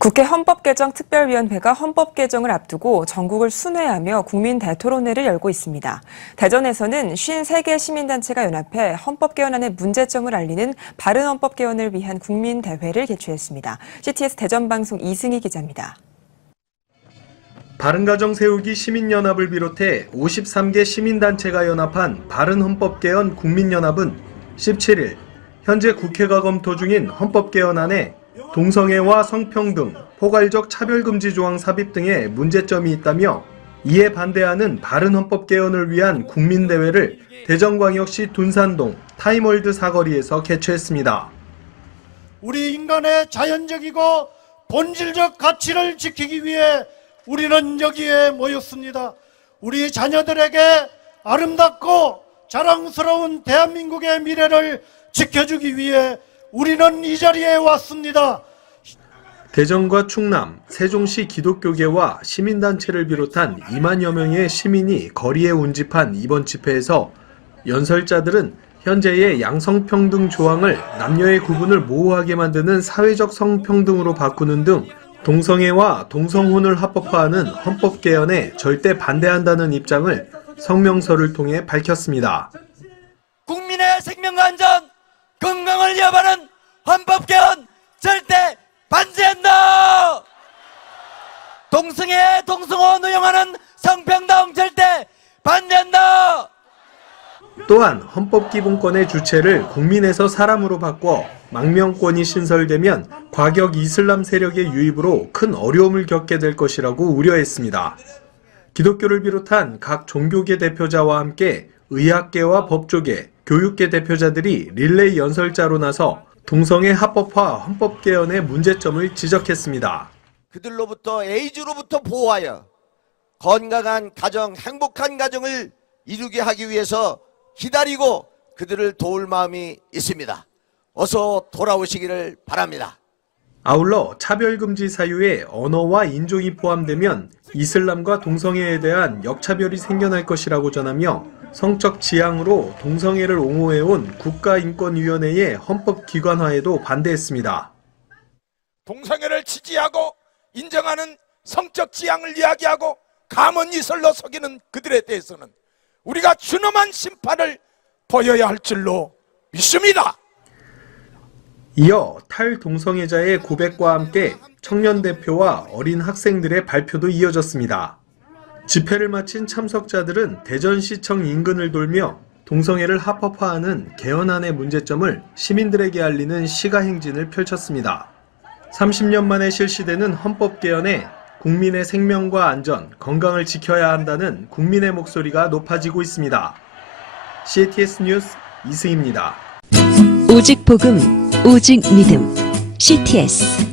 국회 헌법개정특별위원회가 헌법 개정을 앞두고 전국을 순회하며 국민 대토론회를 열고 있습니다. 대전에서는 53개 시민단체가 연합해 헌법 개헌안의 문제점을 알리는 바른 헌법 개헌을 위한 국민 대회를 개최했습니다. CTS 대전 방송 이승희 기자입니다. 바른가정 세우기 시민연합을 비롯해 53개 시민단체가 연합한 바른헌법개헌 국민연합은 17일 현재 국회가 검토 중인 헌법개헌안에 동성애와 성평등, 포괄적 차별금지 조항 삽입 등의 문제점이 있다며 이에 반대하는 바른 헌법 개헌을 위한 국민대회를 대전광역시 둔산동 타임월드 사거리에서 개최했습니다. 우리 인간의 자연적이고 본질적 가치를 지키기 위해 우리는 여기에 모였습니다. 우리 자녀들에게 아름답고 자랑스러운 대한민국의 미래를 지켜주기 위해 우리는 이 자리에 왔습니다. 대전과 충남, 세종시 기독교계와 시민단체를 비롯한 2만여 명의 시민이 거리에 운집한 이번 집회에서 연설자들은 현재의 양성평등 조항을 남녀의 구분을 모호하게 만드는 사회적 성평등으로 바꾸는 등 동성애와 동성혼을 합법화하는 헌법 개헌에 절대 반대한다는 입장을 성명서를 통해 밝혔습니다. 국민의 생명과 안전, 건강을 위협하는 헌법 개헌 절대 반대한다. 동성애, 동성혼 허용하는 성평등 절대 반대한다. 또한 헌법기본권의 주체를 국민에서 사람으로 바꿔 망명권이 신설되면 과격 이슬람 세력의 유입으로 큰 어려움을 겪게 될 것이라고 우려했습니다. 기독교를 비롯한 각 종교계 대표자와 함께 의학계와 법조계, 교육계 대표자들이 릴레이 연설자로 나서 동성애 합법화 헌법 개헌의 문제점을 지적했습니다. 그들로부터 에이즈로부터 보호하여 건강한 가정, 행복한 가정을 이루게 하기 위해서 기다리고 그들을 도울 마음이 있습니다. 어서 돌아오시기를 바랍니다. 아울러 차별금지 사유에 언어와 인종이 포함되면 이슬람과 동성애에 대한 역차별이 생겨날 것이라고 전하며 성적 지향으로 동성애를 옹호해온 국가인권위원회의 헌법 기관화에도 반대했습니다. 동성애를 지지하고 인정하는 성적 지향을 이야기하고 감언 이설로 속이는 그들에 대해서는 우리가 준엄한 심판을 보여야 할 줄로 믿습니다. 이어 탈동성애자의 고백과 함께 청년 대표와 어린 학생들의 발표도 이어졌습니다. 집회를 마친 참석자들은 대전시청 인근을 돌며 동성애를 합법화하는 개헌안의 문제점을 시민들에게 알리는 시가행진을 펼쳤습니다. 30년 만에 실시되는 헌법 개헌에 국민의 생명과 안전, 건강을 지켜야 한다는 국민의 목소리가 높아지고 있습니다. CTS 뉴스 이승입니다. 오직 복음, 오직 믿음. CTS